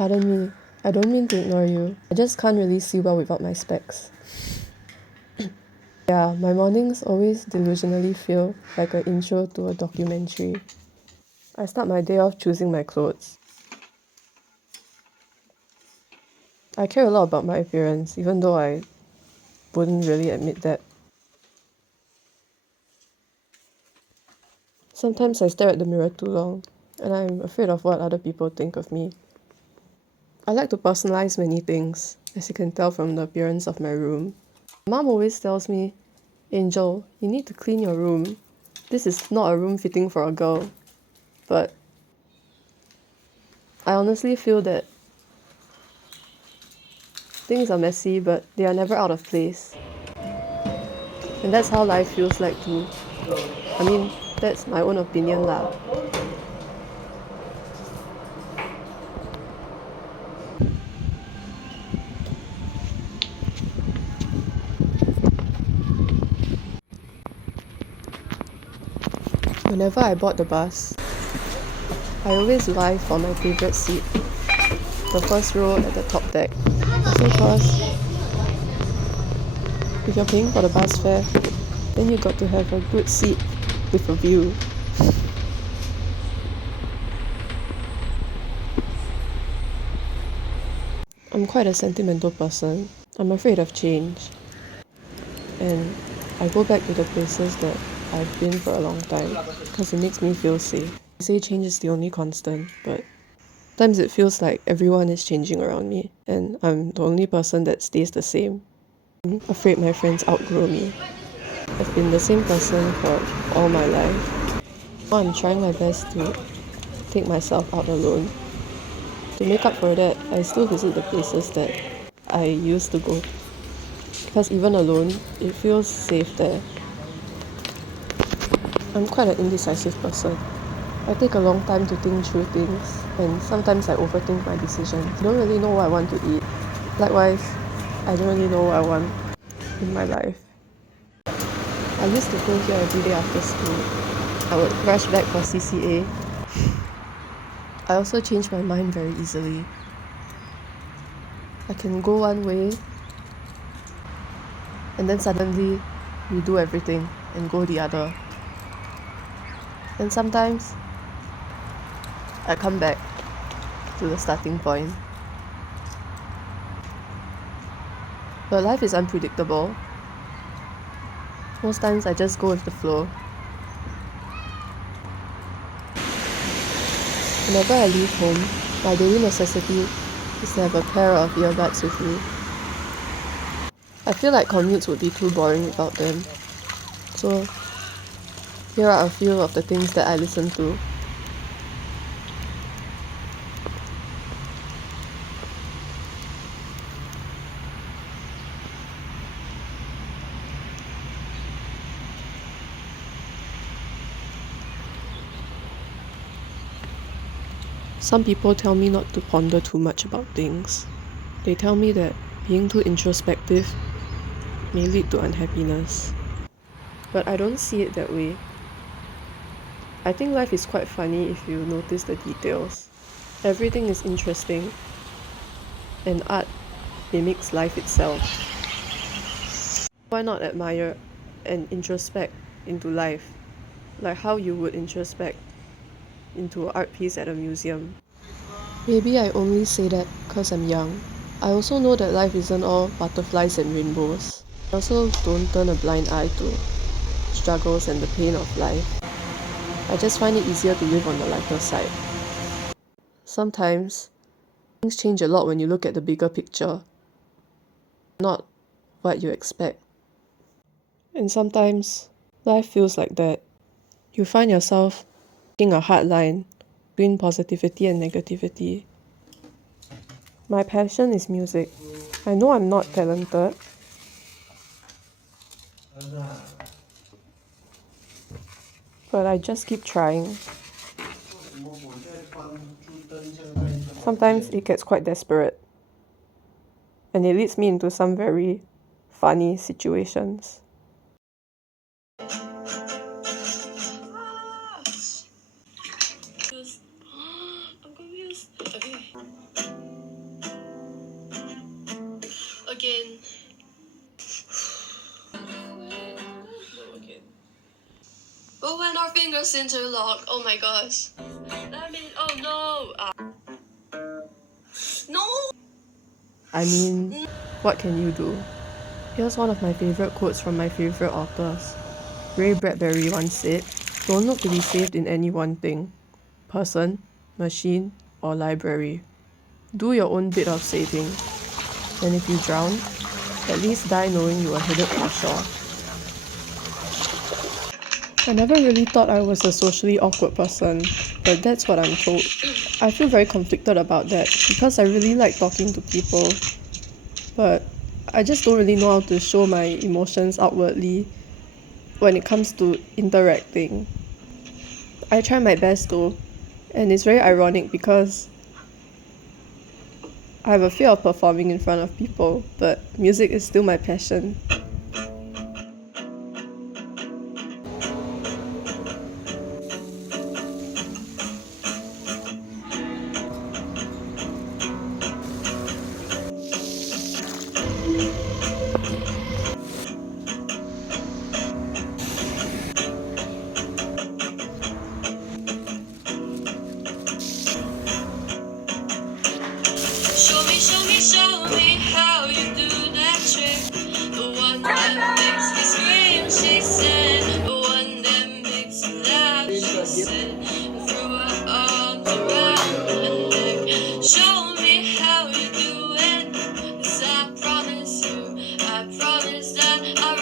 Pardon me, I don't mean to ignore you. I just can't really see well without my specs. Yeah, my mornings always delusionally feel like an intro to a documentary. I start my day off choosing my clothes. I care a lot about my appearance, even though I wouldn't really admit that. Sometimes I stare at the mirror too long, and I'm afraid of what other people think of me. I like to personalize many things, as you can tell from the appearance of my room. Mom always tells me, Angel, you need to clean your room. This is not a room fitting for a girl. But I honestly feel that things are messy, but they are never out of place. And that's how life feels like too. I mean, that's my own opinion lah. Whenever I board the bus, I always vie for my favourite seat, the first row at the top deck. Also cause if you're paying for the bus fare, then you got to have a good seat with a view. I'm quite a sentimental person. I'm afraid of change. And I go back to the places that I've been for a long time because it makes me feel safe. I say change is the only constant, but sometimes it feels like everyone is changing around me and I'm the only person that stays the same. I'm afraid my friends outgrow me. I've been the same person for all my life. Now I'm trying my best to take myself out alone. To make up for that, I still visit the places that I used to go. Because even alone, it feels safe there. I'm quite an indecisive person. I take a long time to think through things, and sometimes I overthink my decisions. I don't really know what I want to eat. Likewise, I don't really know what I want in my life. I used to go here every day after school. I would rush back for CCA. I also change my mind very easily. I can go one way, and then suddenly redo everything and go the other. And sometimes I come back to the starting point. But life is unpredictable. Most times I just go with the flow. Whenever I leave home, my daily necessity is to have a pair of earbuds with me. I feel like commutes would be too boring without them. So here are a few of the things that I listen to. Some people tell me not to ponder too much about things. They tell me that being too introspective may lead to unhappiness. But I don't see it that way. I think life is quite funny if you notice the details. Everything is interesting, and art mimics life itself. Why not admire and introspect into life, like how you would introspect into an art piece at a museum? Maybe I only say that because I'm young. I also know that life isn't all butterflies and rainbows. I also don't turn a blind eye to struggles and the pain of life. I just find it easier to live on the lighter side. Sometimes, things change a lot when you look at the bigger picture, not what you expect. And sometimes, life feels like that. You find yourself taking a hard line between positivity and negativity. My passion is music. I know I'm not talented, but I just keep trying. Sometimes it gets quite desperate, and it leads me into some very funny situations. I'm confused. Okay. again. No, again. But when our fingers interlock, oh my gosh. That means, oh no. No! I mean, what can you do? Here's one of my favorite quotes from my favorite authors. Ray Bradbury once said, "Don't look to be saved in any one thing. Person, machine, or library. Do your own bit of saving. And if you drown, at least die knowing you were headed for shore." I never really thought I was a socially awkward person, but that's what I'm told. I feel very conflicted about that because I really like talking to people, but I just don't really know how to show my emotions outwardly when it comes to interacting. I try my best though, and it's very ironic because I have a fear of performing in front of people, but music is still my passion. Show me how you do that trick. The one that makes me scream, she said. The one that makes me laugh, she said. And threw her arms around my neck. Show me how you do it. 'Cause I promise that I'll